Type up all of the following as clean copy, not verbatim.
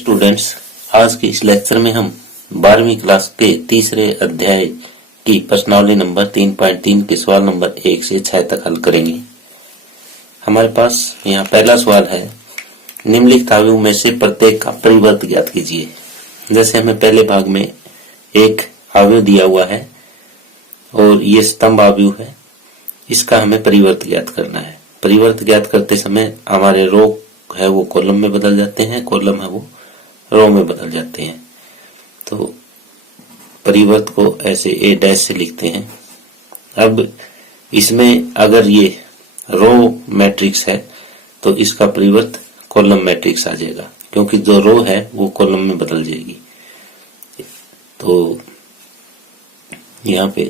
Students, आज के इस लेक्चर में हम 12वीं क्लास के तीसरे अध्याय की प्रश्नावली नंबर 3.3 के सवाल नंबर 1 से 6 तक हल करेंगे। हमारे पास यहाँ पहला सवाल है, निम्नलिखित आव्यूह में से प्रत्येक का परिवर्त ज्ञात कीजिए। जैसे हमें पहले भाग में एक आव्यूह दिया हुआ है और ये स्तंभ आव्यूह है, इसका हमें परिवर्त ज्ञात करना है। परिवर्त ज्ञात करते समय हमारे रो है वो कॉलम में बदल जाते हैं, कॉलम है वो रो में बदल जाते हैं। तो परिवर्त को ऐसे ए डैश से लिखते हैं। अब इसमें अगर ये रो मैट्रिक्स है तो इसका परिवर्त कॉलम मैट्रिक्स आ जाएगा, क्योंकि जो रो है वो कॉलम में बदल जाएगी। तो यहाँ पे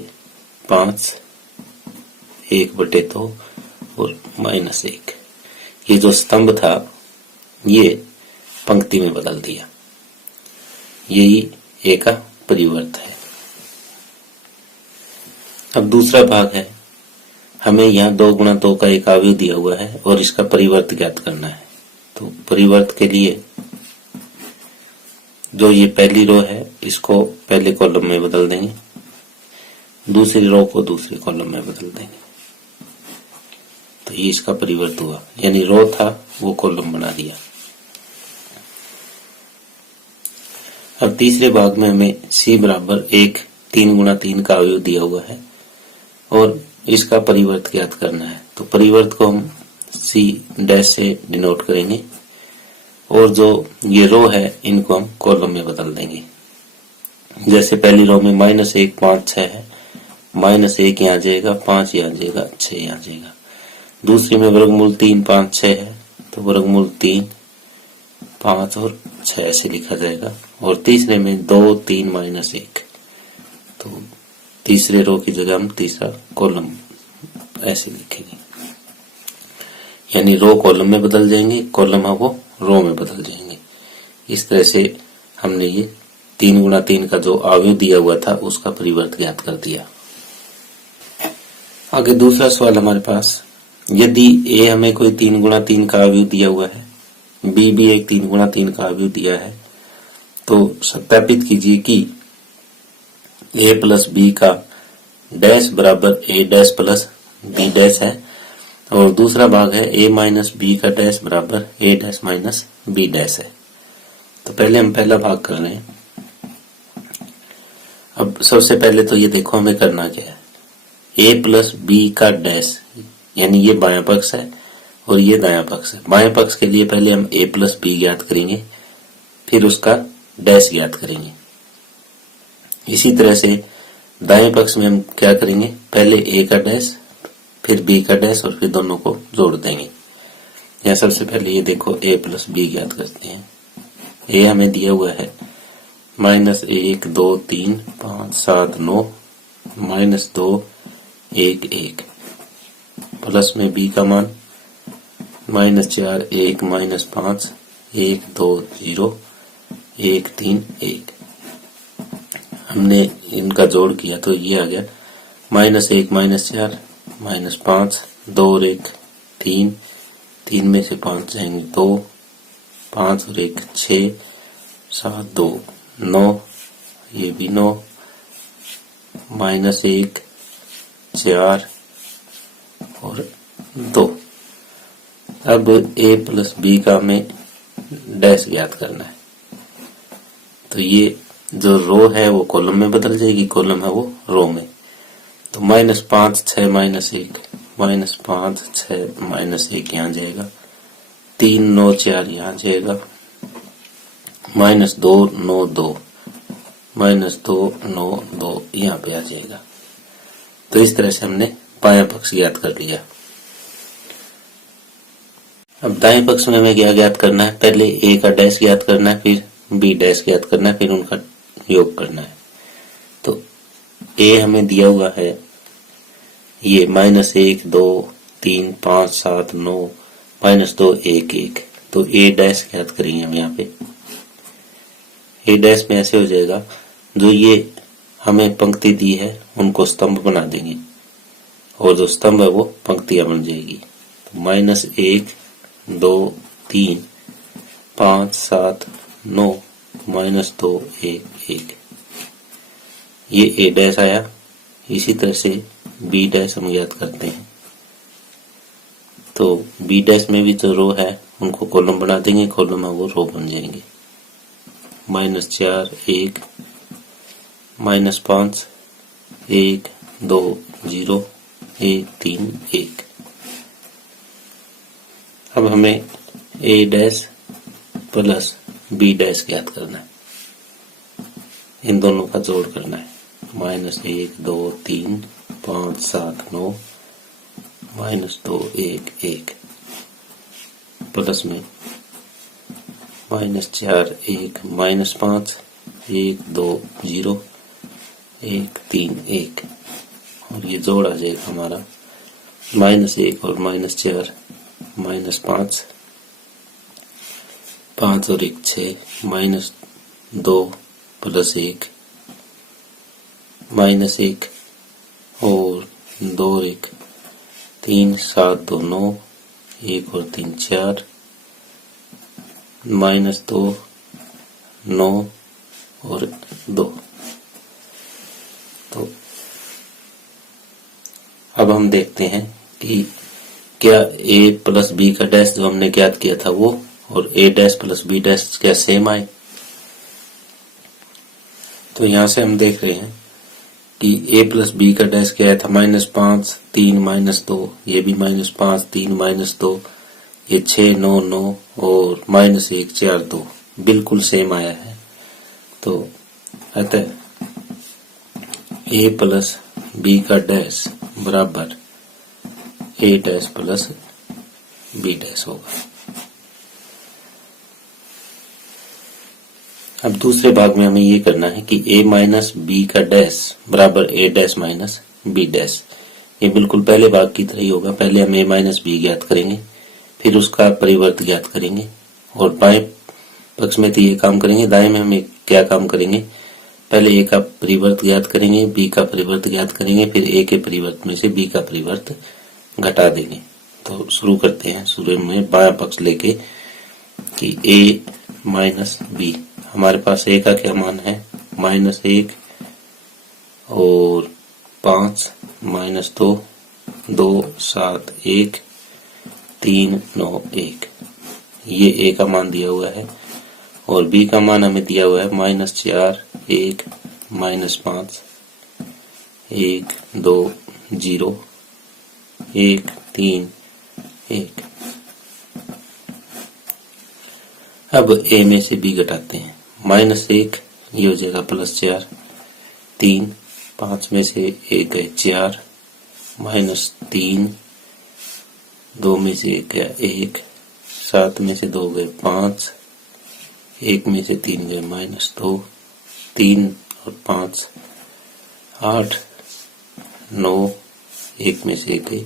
5 1/2 और -1, ये जो स्तंभ था ये पंक्ति में बदल दिया। यही ए का परिवर्त है। अब दूसरा भाग है, हमें यहाँ 2 × 2 का एक आव्यूह दिया हुआ है और इसका परिवर्त ज्ञात करना है। तो परिवर्त के लिए जो ये पहली रो है इसको पहले कॉलम में बदल देंगे, दूसरी रो को दूसरे कॉलम में बदल देंगे। तो ये इसका परिवर्त हुआ, यानी रो था वो कॉलम बना दिया। अब तीसरे भाग में हमें C बराबर 1 3 × 3 का आव्यूह दिया हुआ है और इसका परिवर्त ज्ञात करना है। तो परिवर्त को हम C डैश से डिनोट करेंगे और जो ये रो है इनको हम कॉलम में बदल देंगे। जैसे पहली रो में -1 5 6 है, -1 यहाँ जाएगा, 5 यहाँ जाएगा, 6 यहाँ जाएगा। दूसरी में वर्गमूल 3 5 6 है, तो वर्गमूल 3 5 और 6 ऐसे लिखा जाएगा। और तीसरे में 2 3 -1, तो तीसरे रो की जगह हम तीसरा कॉलम ऐसे लिखेंगे, यानी रो कॉलम में बदल जाएंगे, कॉलम है वो रो में बदल जाएंगे। इस तरह से हमने ये 3 × 3 का जो आव्यूह दिया हुआ था उसका परिवर्त ज्ञात कर दिया। आगे दूसरा सवाल हमारे पास, यदि ए हमें कोई 3 × 3 का आव्यूह दिया हुआ है, बी भी एक 3 × 3 का आव्यूह दिया है, तो सत्यापित कीजिए कि a + b का डैश बराबर a डैश + b डैश है और दूसरा भाग है a - b का डैश बराबर a डैश - b डैश है। तो पहले हम पहला भाग कर रहे हैं। अब सबसे पहले तो ये देखो हमें करना क्या है, a + b का डैश, यानी ये बायां पक्ष है और ये दायां पक्ष है। बाएं पक्ष के लिए पहले हम a + b ज्ञात करेंगे, फिर उसका डैश ज्ञात करेंगे। इसी तरह से दाएं पक्ष में हम क्या करेंगे, पहले a का डैश, फिर b का डैश और फिर दोनों को जोड़ देंगे। यहाँ सबसे पहले ये देखो a + b ज्ञात करते हैं। a हमें दिया हुआ है -1 2 3 5 7 9 -2 1 1, प्लस में b का मान -4 1 -5 1 2 0 1 3 1। हमने इनका जोड़ किया तो ये आ गया -1 -4 -5 2 और 1 3, 3 में से 5 जाएंगे 2, 5 और 1 6 7 2 9, ये भी 9 -1 4 और 2। अब a + b का हमें डैश ज्ञात करना है। तो ये जो रो है वो कॉलम में बदल जाएगी, कॉलम है वो रो में। तो -5 6 -1 -5 6 -1 यहाँ जाएगा, 3 9 4 यहाँ जाएगा, -2 9 2 -2 9 2 यहाँ पे आ जाएगा। तो इस तरह से हमने बायां पक्ष ज्ञात कर लिया। अब दाएं पक्ष में हमें क्या ज्ञात करना है, पहले a का डैश ज्ञात करना है, फिर b डैश ज्ञात करना है, फिर उनका योग करना है। तो a हमें दिया हुआ है ये -1 2 3 5 7 9 -2 1 1, तो a डैश ज्ञात करेंगे हम यहाँ पे। a डैश में ऐसे हो जाएगा, जो ये हमें पंक्ति दी है उनको स्तंभ बना देंगे और जो स्तंभ है वो पंक्तियां बन जाएगी। तो -1 2 3 5 7 9 -2 1 1। ये ए डैश आया। इसी तरह से बी डैश हम ज्ञात करते हैं। तो बी डैश में भी जो रो है उनको कॉलम बना देंगे, कॉलम है वो रो बन जाएंगे। -4 1 -5 1 2 0 1 3 1। अब हमें ए डैश प्लस बी डैश ज्ञात करना है, इन दोनों का जोड़ करना है। -1 2 3 5 7 9 -2 1 1 प्लस में -4 1 -5 1 2 0 1 3 1। और ये जोड़ आ जाएगा हमारा -1 और -4 -5 5 और 1 6 -2 प्लस 1 -1 और 2 1 3 7 2 9 1 और 3 4 -2 9 और 2। तो अब हम देखते हैं कि क्या ए प्लस बी का डैश जो हमने ज्ञात किया था वो और ए डैश प्लस बी डैश क्या सेम आए। तो यहां से हम देख रहे हैं कि ए प्लस बी का डैश क्या था, -5 3 -2, ये भी -5 3 -2, ये 6 9 9 और -1 4 2 बिल्कुल सेम आया है। तो अतः ए प्लस बी का डैश बराबर ए डैश प्लस बी डैश होगा। अब दूसरे भाग में हमें ये करना है कि a माइनस बी का डैश बराबर a dash minus B dash. ये बिल्कुल पहले भाग की तरह ही होगा। पहले हम a माइनस बी ज्ञात करेंगे, फिर उसका परिवर्त ज्ञात करेंगे और बाएं पक्ष में तो ये काम करेंगे, दाएं में हम क्या काम करेंगे, पहले a का परिवर्त ज्ञात करेंगे, b का परिवर्त ज्ञात करेंगे, फिर a के परिवर्त में से b का परिवर्त घटा देंगे। तो शुरू करते हैं। शुरू में बायां पक्ष लेके कि a माइनस बी, हमारे पास a का क्या मान है, -1 और 5 -2 2 7 1 3 9 1। ये a का मान दिया हुआ है और b का मान हमें दिया हुआ है -4 1 -5 1 2 0 1 3 1। अब a में से b घटाते हैं। -1 ये हो जाएगा +4, 3 5 में से 1 गए 4, -3 2 में से 1 गया 1, 7 में से 2 गए 5, 1 में से 3 गए -2, 3 और 5 8, 9, 1 में से 1 गए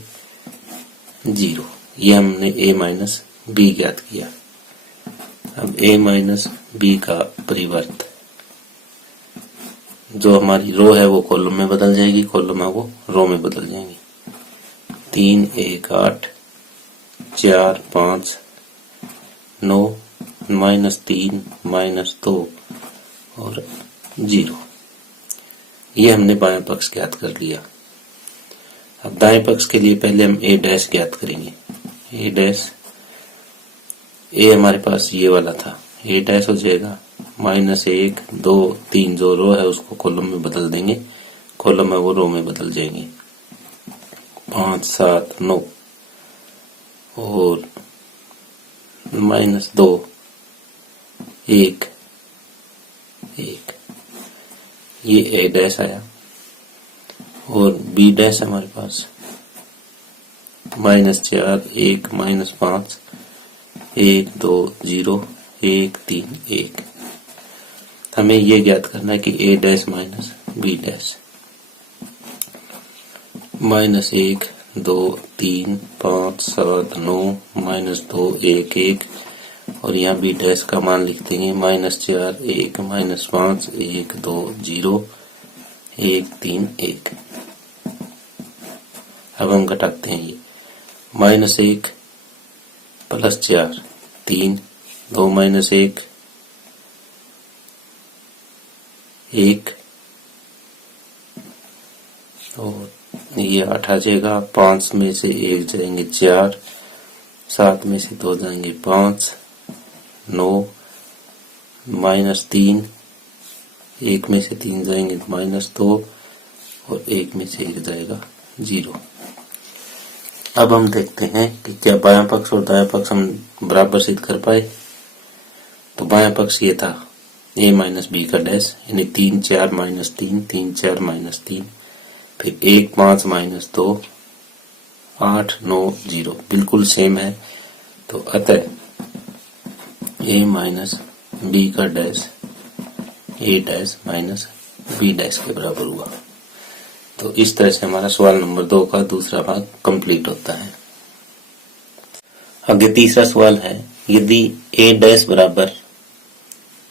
0। ये हमने a माइनस बी ज्ञात किया। अब a माइनस बी का परिवर्त, जो हमारी रो है वो कॉलम में बदल जाएगी, कॉलम है वो रो में बदल जाएंगी। 3 1 8 4 5 9 -3 -2 और 0। ये हमने बाएं पक्ष ज्ञात कर लिया। अब दाएं पक्ष के लिए पहले हम a डैश ज्ञात करेंगे। a डैश, a हमारे पास ये वाला था, a डैश हो जाएगा -1 2 3, जो रो है उसको कॉलम में बदल देंगे, कॉलम है वो रो में बदल जाएंगे। 5 7 9 और -2 1 1। ये a डैश आया और b डैश हमारे पास -4 1 -5 1 2 0 1 3 1। हमें ये ज्ञात करना है कि a dash minus b dash. -1 2 3 5 7 9 -2 1 1 और यहाँ b डैश का मान लिख देंगे -4 1 -5 1 2 0 1 3 1। अब हम घटाते हैं ये -1 +4 3 2 -1 1 और ये 8 आ जाएगा। 5 में से 1 जाएंगे 4, 7 में से 2 जाएंगे 5, 9 -3, 1 में से 3 जाएंगे -2 और 1 में से 1 जाएगा 0। अब हम देखते हैं कि क्या बायां पक्ष और दायां पक्ष हम बराबर सिद्ध कर पाए। तो बायां पक्ष ये था a माइनस बी का डैश, यानी 3 4 -3, 3 4 -3, फिर 1 5 -2, 8 9 0 बिल्कुल सेम है। तो अतः a माइनस बी का dash a dash minus B dash के बराबर हुआ। तो इस तरह से हमारा सवाल नंबर 2 का दूसरा भाग कंप्लीट होता है। आगे तीसरा सवाल है, यदि a डैश बराबर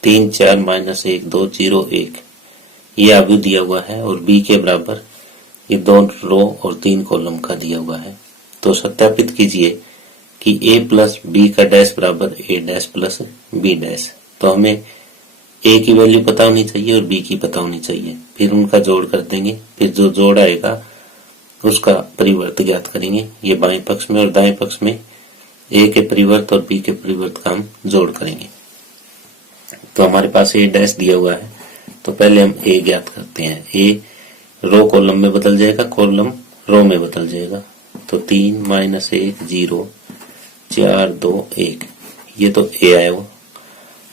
3 4 -1 2 0 1 ये अवयव दिया हुआ है और b के बराबर ये 2 रो और 3 कॉलम का दिया हुआ है, तो सत्यापित कीजिए कि a प्लस बी का डैश बराबर a dash plus b dash. तो हमें a की वैल्यू पता होनी चाहिए और b की पता होनी चाहिए, फिर उनका जोड़ कर देंगे, फिर जो जोड़ आएगा उसका परिवर्त ज्ञात करेंगे। ये बाएं पक्ष में और दाएं पक्ष में a के परिवर्त और b के परिवर्त का हम जोड़ करेंगे। तो हमारे पास a डैश दिया हुआ है, तो पहले हम a ज्ञात करते हैं। a रो कॉलम में बदल जाएगा, कॉलम रो में बदल जाएगा। तो 3 -1 0 4 2 1 ये तो a आया वो,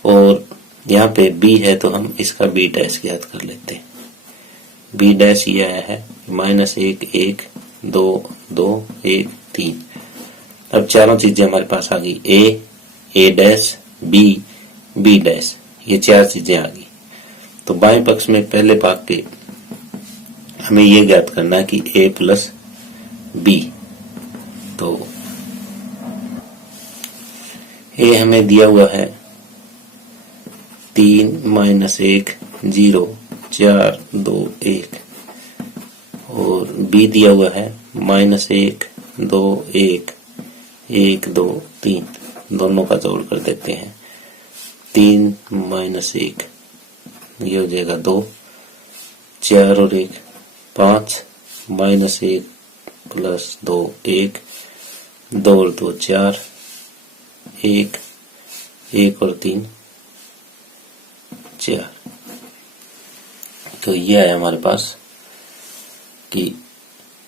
और यहाँ पे b है तो हम इसका b डैश ज्ञात कर लेते हैं। b डैश ये आया है -1 1 2 2 1 3। अब चारों चीजें हमारे पास आ गई, a डैश b डैश, ये 4 चीजें आ गई। तो बाएं पक्ष में पहले भाग के हमें ये ज्ञात करना है कि a प्लस b। तो a हमें दिया हुआ है 3 -1 0 4 2 1 और b दिया हुआ है -1 2 1 1 2 3, दोनों का जोड़ कर देते हैं। 3 -1 ये हो जाएगा 2, 4 और 1 5, -1 प्लस 2 1, 2 और 2 4, 1 1 और 3 4। तो ये है हमारे पास कि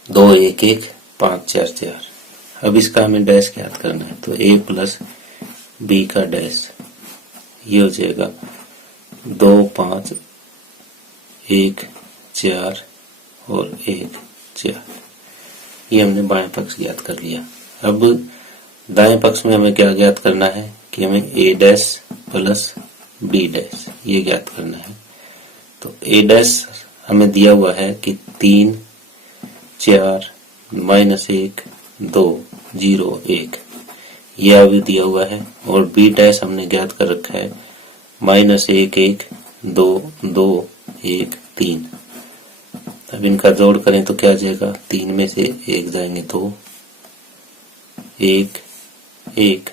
2 1 1 5 4 4। अब इसका हमें डैश ज्ञात करना है, तो a प्लस b का डैश ये हो जाएगा 2 5 1 4 और 1 4। ये हमने बाएं पक्ष ज्ञात कर लिया। अब दाएं पक्ष में हमें क्या ज्ञात करना है कि हमें a dash plus b dash ये ज्ञात करना है। तो a डैश हमें दिया हुआ है कि 3 4 -1 2 0 1 ये अवयव दिया हुआ है, और b डैश हमने ज्ञात कर रखा है -1 1 2 2 1 3। अब इनका जोड़ करें तो क्या आ जाएगा, 3 में से 1 जाएंगे 2 1 1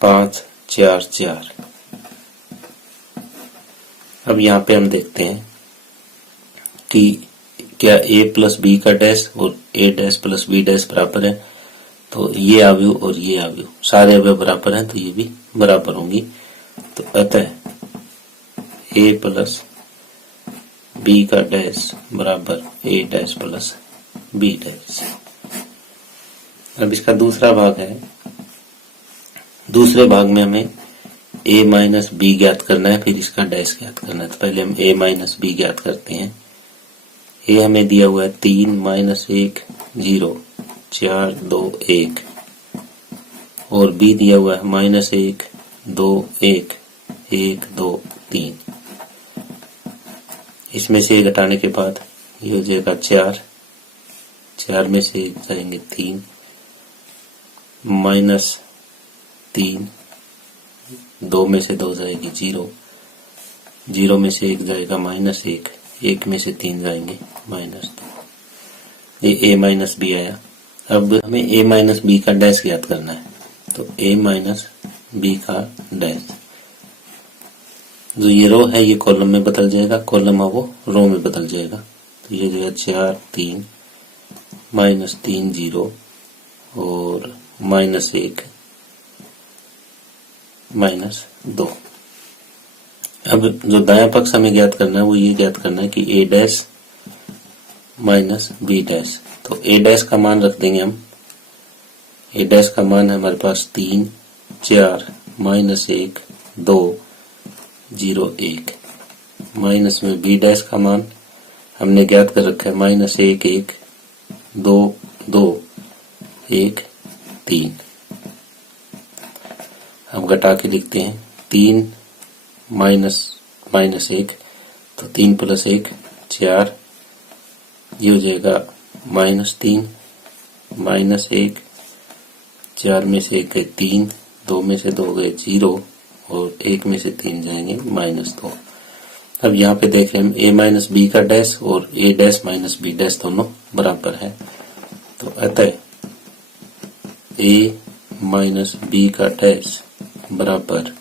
5 4 4। अब यहाँ पे हम देखते हैं कि क्या a प्लस b का डैश और a dash plus b dash बराबर है। तो ये अवयव और ये अवयव सारे अवयव बराबर हैं, तो ये भी बराबर होंगी। तो अतः a प्लस b का डैश बराबर a dash plus b dash. अब इसका दूसरा भाग है, दूसरे भाग में हमें a माइनस बी ज्ञात करना है, फिर इसका डैश ज्ञात करना है। तो पहले हम a माइनस बी ज्ञात करते हैं। a हमें दिया हुआ है 3 -1 0 4 2 1 और b दिया हुआ है -1 2 1 1 2 3। इसमें से घटाने के बाद ये हो जाएगा 4, 4 में से जाएंगे 3 -3, 2 में से 2 जाएगी 0, 0 में से 1 जाएगा -1, 1 में से 3 जाएंगे -2। ये a माइनस बी आया। अब हमें a माइनस बी का डैश ज्ञात करना है। तो a माइनस बी का डैश जो ये रो है ये कॉलम में बदल जाएगा, कॉलम है वो रो में बदल जाएगा। तो ये जो है 4 3 -3 0 और -1 -2। अब जो दायां पक्ष हमें ज्ञात करना है वो ये ज्ञात करना है कि a dash minus B dash. तो a डैश का मान रख देंगे हम, a डैश का मान है हमारे पास 3 4 -1 2 0 1। माइनस में बी डैश का मान हमने ज्ञात कर रखा है -1 1 2 2 1 3। अब घटा के लिखते हैं 3 -1 तो 3 + 1 4, ये हो जाएगा -3 -1, 4 में से 1 गए 3, 2 में से 2 गए 0 और 1 में से 3 जाएंगे -2। अब यहाँ पे देख रहे हैं a - b का डैश और a डैश - b डैश दोनों बराबर है। तो अतः a - b का डैश बराबर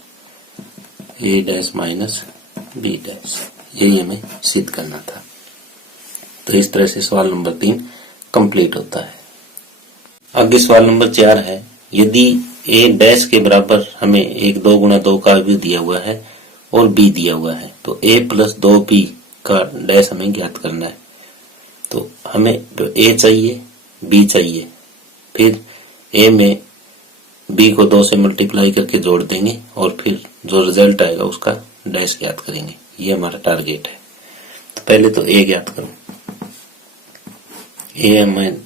a डैश - b डैश, यही हमें सिद्ध करना था। तो इस तरह से सवाल नंबर 3 कंप्लीट होता है। आगे सवाल नंबर 4 है, यदि a डैश के बराबर हमें 1 2 गुणा 2 का अवयव दिया हुआ है और b दिया हुआ है, तो a + 2b का डैश हमें ज्ञात करना है। तो हमें जो a चाहिए b चाहिए, फिर a में b को 2 से मल्टीप्लाई करके जोड़ देंगे और फिर जो रिजल्ट आएगा उसका डैश ज्ञात करेंगे। ये हमारा टारगेट है। तो पहले तो a ज्ञात करो। a हमें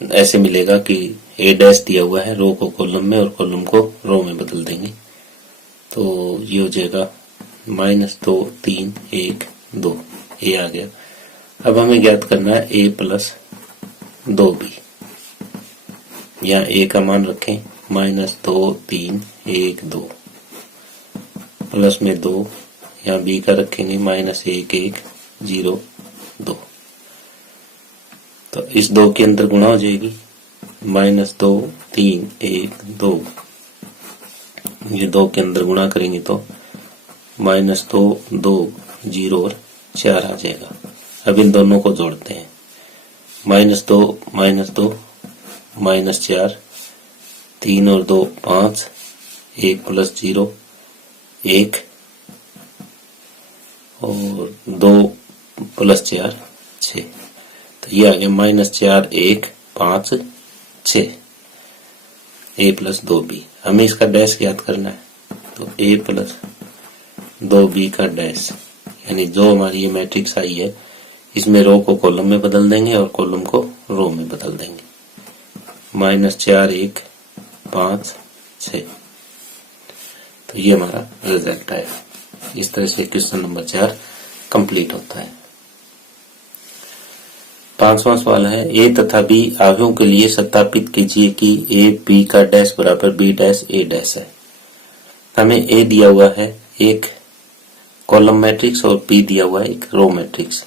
ऐसे मिलेगा कि a डैश दिया हुआ है, रो को कॉलम में और कॉलम को रो में बदल देंगे। तो ये हो जाएगा -2 3 1 2, a आ गया। अब हमें ज्ञात करना है a + 2b। यहाँ a का मान रखें -2 3 1 2, प्लस में 2, यहाँ b का रखेंगे -1 1 0 2। तो इस 2 के अंदर गुणा हो जाएगी -2 3 1 2, ये 2 के अंदर गुणा करेंगे तो -2 2 0 और 4 आ जाएगा। अब इन दोनों को जोड़ते हैं, -2 -2 -4, 3 और 2 5, 1 + 0 1 और 2 + 4 6। तो ये आ गया -4 1 5 6, a + 2b। हमें इसका डैश ज्ञात करना है। तो a + 2b का डैश, यानी जो हमारी ये मैट्रिक्स आई है इसमें रो को कॉलम में बदल देंगे और कॉलम को रो में बदल देंगे। -4 1 5 6। तो ये हमारा रिजल्ट है। इस तरह से क्वेश्चन नंबर 4 कंप्लीट होता है। 5वां सवाल है, a तथा b अवयवों के लिए सत्यापित कीजिए कि a b का डैश बराबर b डैश a डैश है। हमें a दिया हुआ है एक कॉलम मैट्रिक्स और b दिया हुआ है एक रो मैट्रिक्स।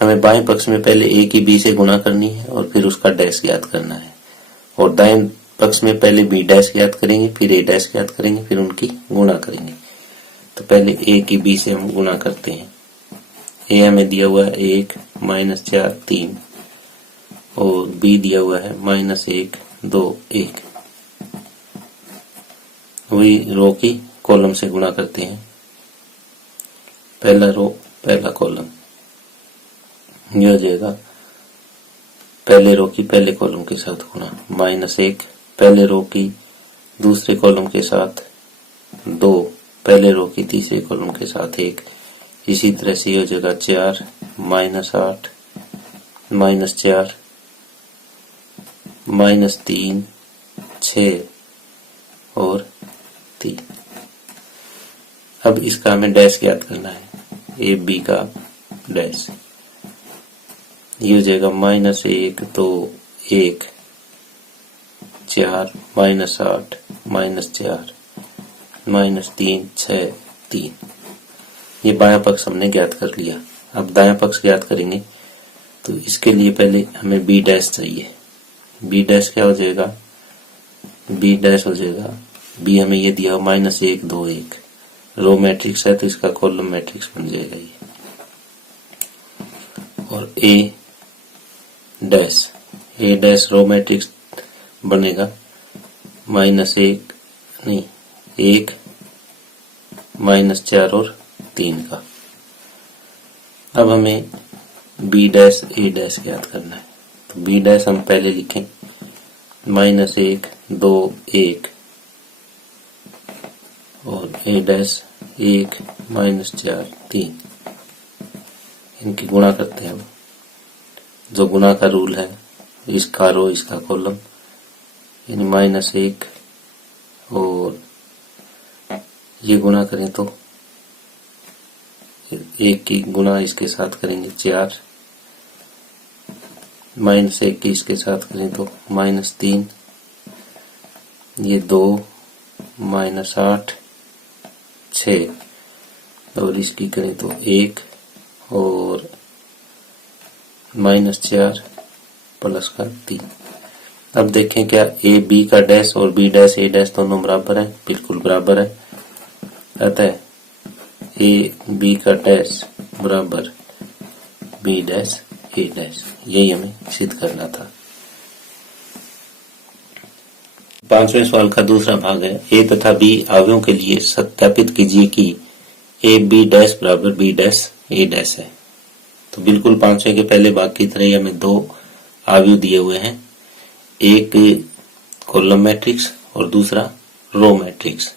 हमें बाएं पक्ष में पहले a की b से गुणा करनी है और फिर उसका डैश ज्ञात करना है, और दाएं पक्ष में पहले b डैश ज्ञात करेंगे, फिर a डैश ज्ञात करेंगे, फिर उनकी गुणा करेंगे। तो पहले a की b से हम गुणा करते हैं। a हमें दिया हुआ है 1 -4 3 और b दिया हुआ है -1 2 1। वही रो की कॉलम से गुणा करते हैं, पहला रो पहला कॉलम। यह हो जाएगा पहले रो की पहले कॉलम के साथ गुणा, -1 पहले रो की दूसरे कॉलम के साथ 2, पहले रो की तीसरे कॉलम के साथ 1। इसी तरह से हो जाएगा 4 -8 -4 -3 6 और 3। अब इसका हमें डैश ज्ञात करना है, ए बी का डैश। ये हो जाएगा -1 2 1 4 -8 -4 -3 6 3। ये बायां पक्ष हमने ज्ञात कर लिया। अब दायां पक्ष ज्ञात करेंगे, तो इसके लिए पहले हमें बी डैश चाहिए। बी डैश क्या हो जाएगा, बी डैश हो जाएगा, बी हमें ये दिया -1 2 1, रो मैट्रिक्स है तो इसका कॉलम मैट्रिक्स बन जाएगा ये। और ए डैश रो मैट्रिक्स बनेगा -1 नहीं 1 -4 और 3 का। अब हमें बी डैश ए डैश याद करना है। तो बी डैश हम पहले लिखें -1 2 1 और ए डैश 1 -4 3। इनकी गुणा करते हैं हम। जो गुणा का रूल है, इसका रो इसका कॉलम, यानी -1 और ये गुणा करें तो 1 की गुणा इसके साथ करेंगे 4, -1 की इसके साथ करें तो -3, ये 2 -8 6 और इसकी करें तो 1 और -4 प्लस का 3। अब देखें क्या ए बी का डैश और बी डैश ए डैश दोनों बराबर है? बिल्कुल बराबर है। अतः ए बी का डैश बराबर बी डैश ए डैश, यही हमें सिद्ध करना था। 5वें सवाल का दूसरा भाग है, ए तथा बी अवयवों के लिए सत्यापित कीजिए कि ए बी डैश बराबर बी डैश ए डैश है। तो बिल्कुल 5वें के पहले भाग की तरह ही हमें 2 अवयव दिए हुए हैं, एक कॉलम मैट्रिक्स और दूसरा रो मैट्रिक्स,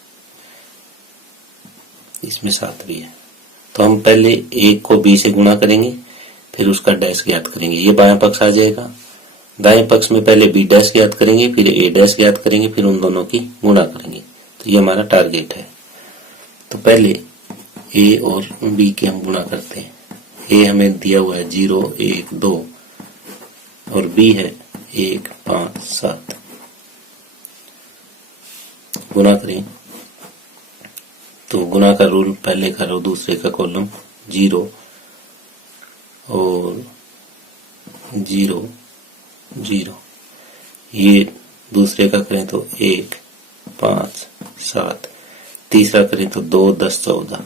इसमें 7 भी है। तो हम पहले एक को बी से गुणा करेंगे, फिर उसका डैश ज्ञात करेंगे, ये बायां पक्ष आ जाएगा। दाएं पक्ष में पहले बी डैश ज्ञात करेंगे, फिर ए डैश ज्ञात करेंगे, फिर उन दोनों की गुणा करेंगे। तो ये हमारा टारगेट है। तो पहले ए और बी के हम गुणा करते हैं। ए हमें दिया हुआ है 0 1 2 और बी है 1 5 7। गुणा करें तो गुणा का रूल, पहले का रो दूसरे का कॉलम, 0 और 0 0, ये दूसरे का करें तो 1 5 7, तीसरा करें तो 2 10 14,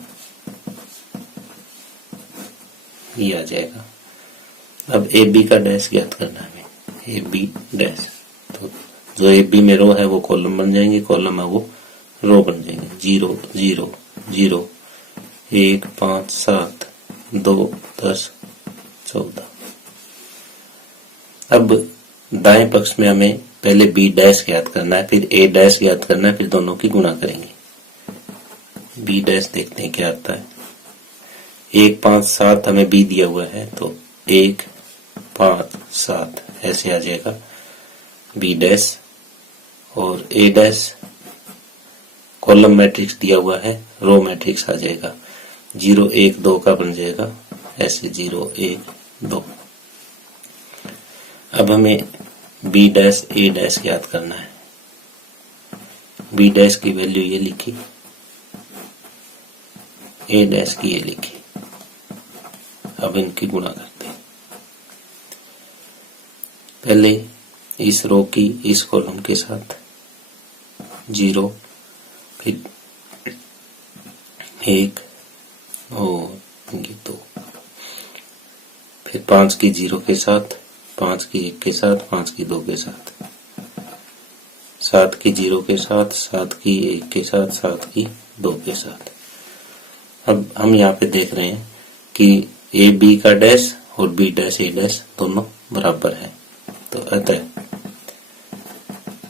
ये आ जाएगा। अब ए बी का डैश ज्ञात करना है हमें, ए बी डैश। तो जो ए बी में रो है वो कॉलम बन जाएंगे, कॉलम है वो रो बन जाएंगे। 0 0 0 1 5 7 2 10 14। अब दाएं पक्ष में हमें पहले बी डैश ज्ञात करना है, फिर ए डैश ज्ञात करना है, फिर दोनों की गुणा करेंगे। बी डैश देखते हैं क्या आता है। 1 5 7 हमें बी दिया हुआ है, तो 1 5 7 ऐसे आ जाएगा बी डैश। और ए डैश कॉलम मैट्रिक्स दिया हुआ है, रो मैट्रिक्स आ जाएगा, 0 1 2 का बन जाएगा ऐसे 0 1 2। अब हमें बी डैश ए डैश याद करना है। बी डैश की वैल्यू ये लिखी, ए डैश की ये लिखी। अब इनकी गुणा करते हैं। पहले इस रो की इस कॉलम के साथ 0, फिर 1 और 2, फिर 5 की 0 के साथ, 5 की 1 के साथ, 5 की 2 के साथ, 7 की 0 के साथ, 7 की 1 के साथ, 7 की 2 के साथ। अब हम यहाँ पे देख रहे हैं कि ए बी का डैश और बी डैश ए डैश दोनों बराबर है। तो अतः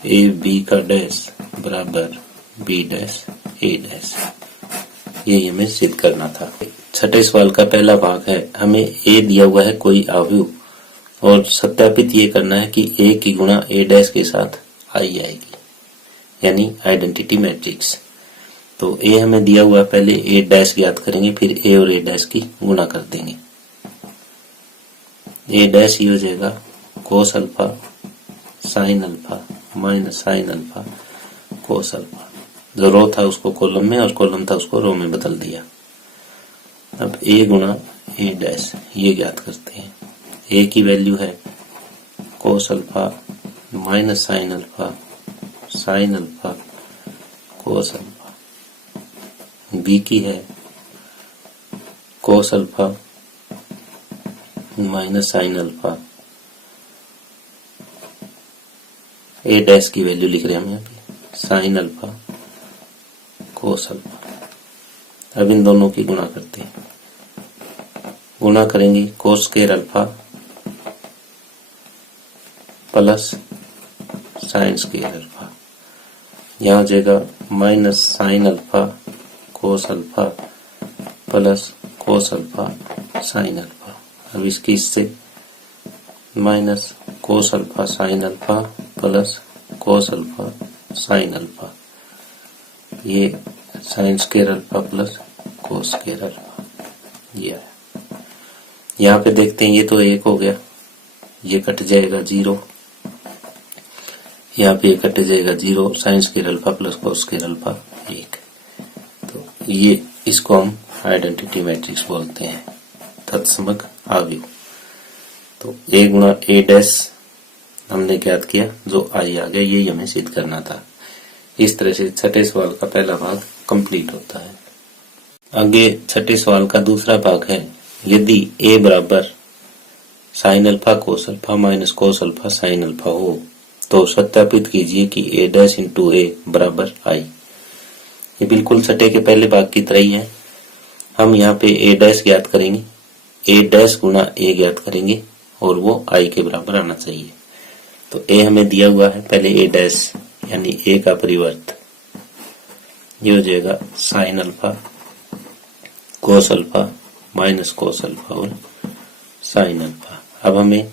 ए बी का डैश बराबर बी डैश ए डैश, यही हमें सिद्ध करना था। छठे सवाल का पहला भाग है, हमें ए दिया हुआ है कोई अवयव और सत्यापित ये करना है कि ए की गुणा ए डैश के साथ आई आएगी, यानी आइडेंटिटी मैट्रिक्स। तो ए हमें दिया हुआ है, पहले ए डैश ज्ञात करेंगे, फिर ए और ए डैश की गुणा कर देंगे। ए डैश ही हो जाएगा कोस alpha sine alpha minus sine alpha cos alpha. जो रो था उसको कॉलम में और कॉलम था उसको रो में बदल दिया। अब ए गुणा ए डैश ये ज्ञात करते हैं। ए की वैल्यू है cos alpha minus sine alpha cos alpha B की है cos alpha minus sine alpha, A dash की वैल्यू लिख रहे हैं हम यहाँ पे साइन अल्फा कोस अल्फा। अब इन दोनों की गुणा करते हैं, गुणा करेंगे cos square alpha plus sine square alpha, यहाँ हो जाएगा minus sine alpha cos alpha plus cos alpha sine alpha. अब इसकी इससे minus cos alpha sine alpha plus cos alpha sine alpha, ये sine square alpha plus cos square alpha ये है। यहाँ पे देखते हैं ये तो 1 हो गया, ये कट जाएगा 0, यहाँ पे ये कट जाएगा 0, sign square alpha plus cos square alpha 1। तो ये इसको हम आइडेंटिटी मैट्रिक्स बोलते हैं, तत्समक आव्यूह। तो a गुणा a डैश हमने ज्ञात किया, जो आई आ गया, यही हमें सिद्ध करना था। इस तरह से छठे सवाल का पहला भाग कंप्लीट होता है। आगे छठे सवाल का दूसरा भाग है, यदि a बराबर sign alpha cos alpha minus cos alpha sine alpha हो तो सत्यापित कीजिए कि a डैश इंटू a बराबर i। ये बिल्कुल छठे के पहले भाग की तरह ही है। हम यहाँ पे a डैश ज्ञात करेंगे, a डैश गुणा a ज्ञात करेंगे और वो i के बराबर आना चाहिए। तो a हमें दिया हुआ है, पहले a डैश यानी a का परिवर्त, ये हो जाएगा sign alpha cos alpha minus cos alpha और साइन अल्फा। अब हमें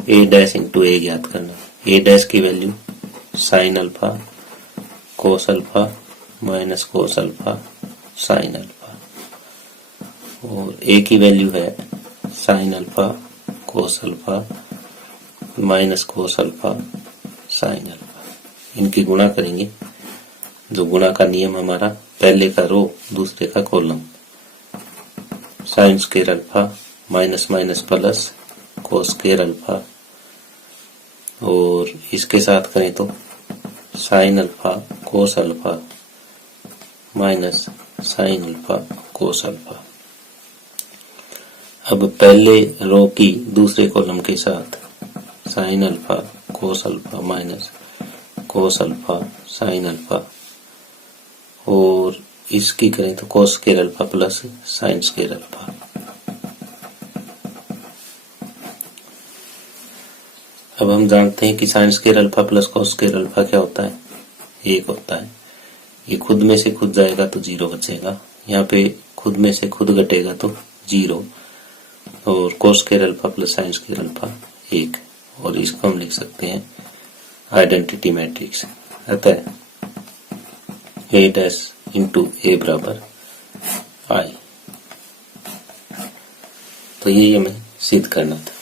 a डैश इंटू a ज्ञात करना है। a डैश की value sign alpha cos alpha minus cos alpha sine alpha, और a की वैल्यू है sign alpha cos alpha minus cos alpha sine alpha. इनकी गुणा करेंगे, जो गुणा का नियम हमारा, पहले का रो दूसरे का column, sign square alpha minus minus plus cos square alpha, और इसके साथ करें तो sign alpha cos alpha minus sine alpha cos alpha. अब पहले रो की दूसरे कॉलम के साथ sign alpha cos alpha minus cos alpha sine alpha, और इसकी करें तो कोस square alpha plus sine square alpha. अब हम जानते हैं कि sign square alpha plus cos square alpha क्या होता है, 1 होता है। ये खुद में से खुद जाएगा तो 0 बचेगा, यहाँ पे खुद में से खुद घटेगा तो 0, और कोस square alpha plus sine square alpha 1, और इसको हम लिख सकते हैं आइडेंटिटी मैट्रिक्स। अतः a डैश इंटू a बराबर i। तो यही हमें सिद्ध करना था।